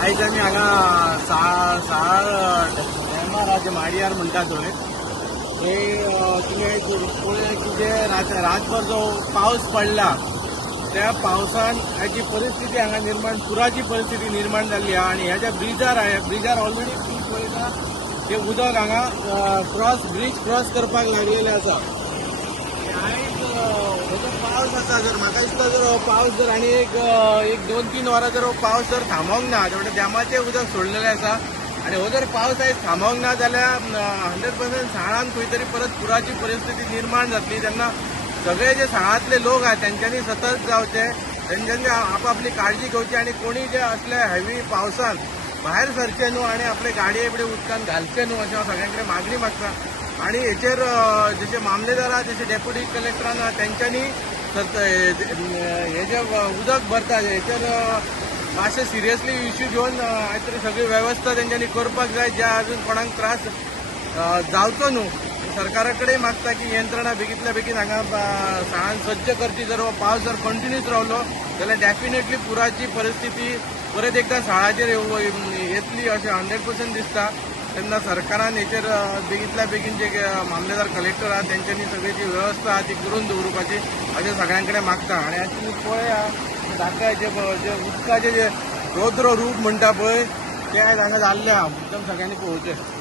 आयज आमी हांगा साळ माडयार म्हणटा थंय तुमी की जे रातभर जो पावस पडला त्या पावसान हाची परिस्थिती हांगा पुराची परिस्थिती निर्माण जाल्ली आहा आणि ह्या ज्या ब्रिजार ऑलरेडी ब्रीज वयता ते उदक हांगा ब्रीज क्रॉस करपाक लागलेले आसा। आयज हो जो पावस आसा जर म्हाका दिसता जर पावस जर आनी एक 2-3 वरां जर पावस जर थांबोंक ना म्हणजे डॅमाचें उदक सोडलेलें आसा आणि हो जर पावस आयज थांबोंक ना जाल्यार 100% साळान खंय तरी परत पुराची परिस्थिती निर्माण जातली। तेन्ना सगळे जे साळांतले लोक आहेत त्यांच्यांनी सतर्क जावचे, त्यांच्यांनी आपापली काळजी घेवची आणि कोणी जे असल्या हेवी पावसान भायर सरचे न्हू आणि आपले गाडये बिडे उदकान घालचे न्हू अशें हांव सगळ्यांकडे मागणी मागता। आणि हेचेर जसे मामलेदार आहा जसे डेप्युटी कलेक्टरान आहा त्यांच्यांनी हे जे उदक भरता हेचेर मातशें सिरियसली इश्यू घेवन तरी सगळी वेवस्था तेंच्यांनी करपाक जाय जे अजून कोणाक त्रास जावचो न्हू। सरकारा कडेन मागता की यंत्रणा बेगींतल्या बेगीन हांगा साळान सज्ज करची। जर हो पावस जर कंटिन्यूच रावलो जाल्यार डेफिनेटली पुराची परिस्थिती परत एकदा साळाचेर येतली अशें 100% दिसता। तेन्ना सरकारान हेचेर बेगींतल्या बेगीन जे मामलेदार कलेक्टर आहात त्यांच्यांनी सगळी जी व्यवस्था आहा ती करून दवरपाची अशें सगळ्यां कडेन मागता। आणि आज तुमी पळया धाकट्या जे उदकाचे जे रौद्र रूप म्हणटा पळय ते आयज हांगा जाल्ले आहा, एकदम सगळ्यांनी पळोवचें।